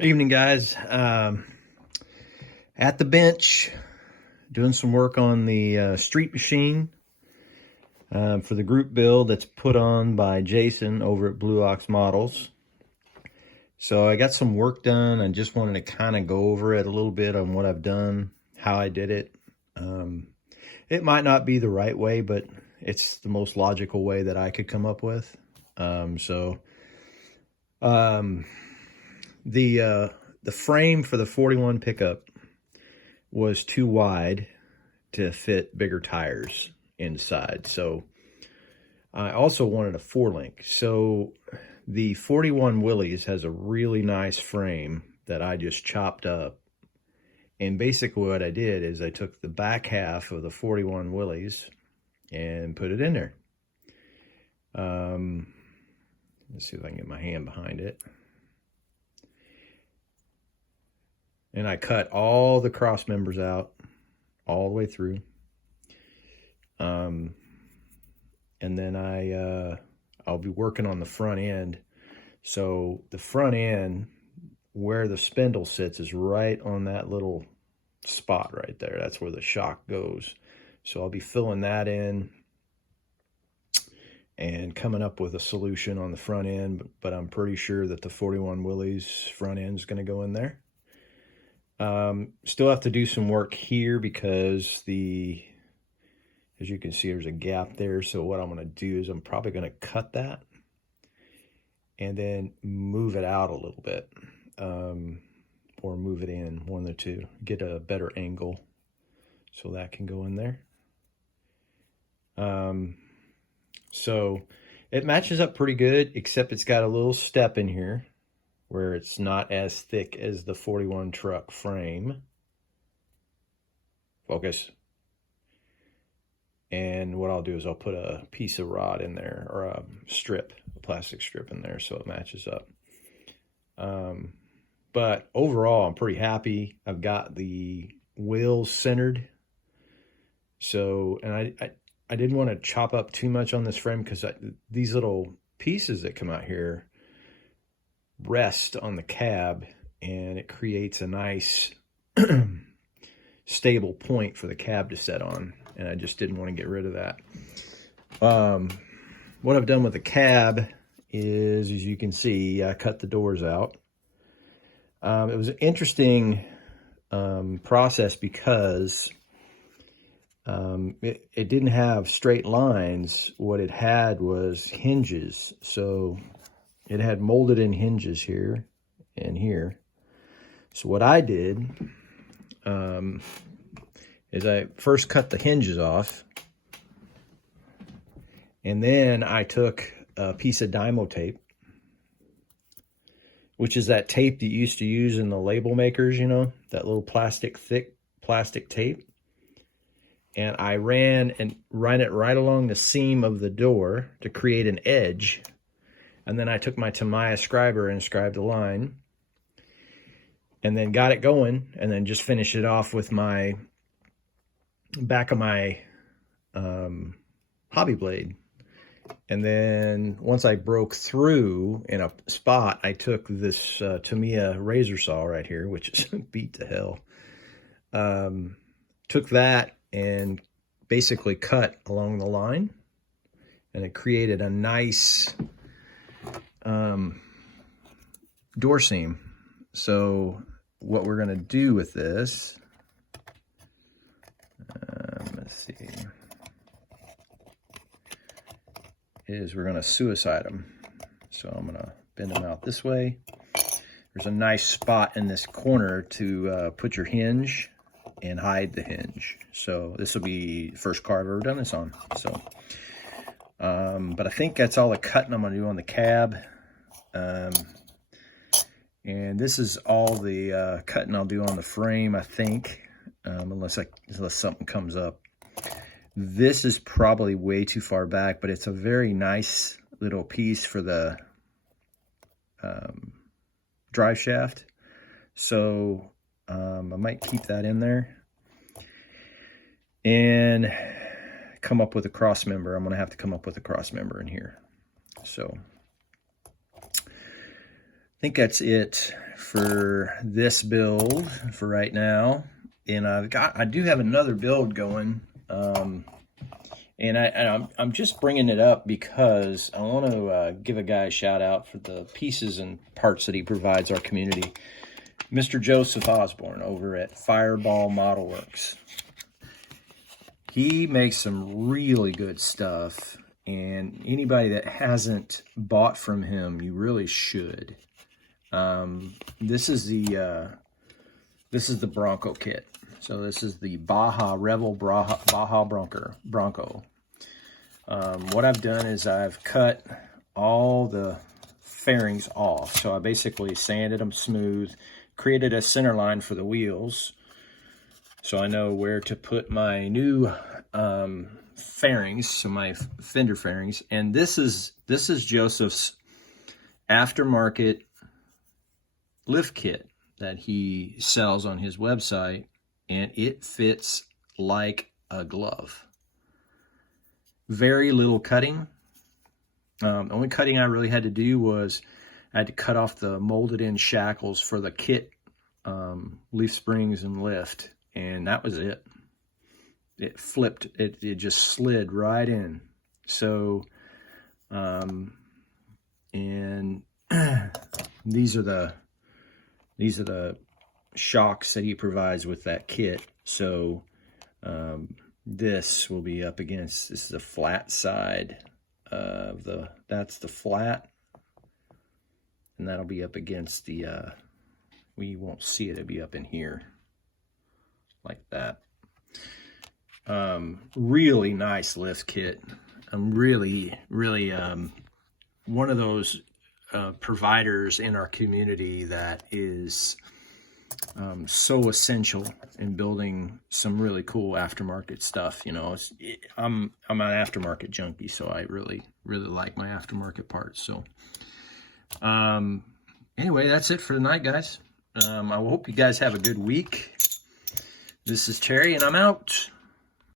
Evening, guys. At the bench, doing some work on the street machine for the group build that's put on by Jason over at Blue Ox Models. So I got some work done. I just wanted to kind of go over it a little bit on what I've done, how I did it. It might not be the right way, but it's the most logical way that I could come up with. The frame for the 41 pickup was too wide to fit bigger tires inside. So I also wanted a 4-link. So the 41 Willys has a really nice frame that I just chopped up. And basically what I did is I took the back half of the 41 Willys and put it in there. Let's see if I can get my hand behind it. And I cut all the cross members out all the way through. And then I'll be working on the front end. So the front end, where the spindle sits, is right on that little spot right there. That's where the shock goes. So I'll be filling that in and coming up with a solution on the front end, but I'm pretty sure that the 41 Willys front end is going to go in there. Still have to do some work here because as you can see, there's a gap there. So what I'm going to do is I'm probably going to cut that and then move it out a little bit, or move it in, one of the two, get a better angle so that can go in there. So it matches up pretty good, except it's got a little step in here where it's not as thick as the 41 truck frame. Focus. And what I'll do is I'll put a piece of rod in there, or a plastic strip in there, so it matches up. But overall, I'm pretty happy. I've got the wheels centered. So, and I didn't want to chop up too much on this frame because these little pieces that come out here rest on the cab, and it creates a nice stable point for the cab to set on, and I just didn't want to get rid of that. What I've done with the cab is, as you can see, I cut the doors out. It was an interesting process because it didn't have straight lines. What it had was hinges. So it had molded in hinges here and here. So what I did is I first cut the hinges off, and then I took a piece of Dymo tape, which is that tape that you used to use in the label makers, you know, that little thick plastic tape. And I ran it right along the seam of the door to create an edge. And then I took my Tamiya scriber and scribed a line, and then got it going, and then just finished it off with my back of my hobby blade. And then once I broke through in a spot, I took this Tamiya razor saw right here, which is beat to hell. Took that and basically cut along the line, and it created a nice door seam. So what we're going to do with this, let's see, is we're going to suicide them. So I'm going to bend them out this way. There's a nice spot in this corner to put your hinge and hide the hinge. So this will be the first car I've ever done this on. So, but I think that's all the cutting I'm going to do on the cab. And this is all the cutting I'll do on the frame, I think, unless something comes up. This is probably way too far back, but it's a very nice little piece for the drive shaft. So I might keep that in there and come up with a cross member. I'm going to have to come up with a cross member in here. So think that's it for this build for right now. And I do have another build going. And I'm just bringing it up because I want to give a guy a shout out for the pieces and parts that he provides our community. Mr. Joseph Osborne over at Fireball Modelworks. He makes some really good stuff, and anybody that hasn't bought from him, you really should. This is the Bronco kit. So this is the Baja Revel Baja Bronco. What I've done is I've cut all the fairings off. So I basically sanded them smooth, created a center line for the wheels, so I know where to put my new fairings, so my fender fairings. And this is Joseph's aftermarket lift kit that he sells on his website, and it fits like a glove. Very little cutting. The only cutting I really had to do was I had to cut off the molded in shackles for the kit leaf springs and lift, and that was it. It flipped, it just slid right in. So and these are the shocks that he provides with that kit. So this will be up against, this is a flat side of that's the flat, and that'll be up against the we won't see it, it'll be up in here like that. Really nice lift kit. I'm really one of those providers in our community that is so essential in building some really cool aftermarket stuff. You know, I'm an aftermarket junkie, so I really like my aftermarket parts. So anyway, that's it for tonight, guys. I hope you guys have a good week. This is Terry, and I'm out.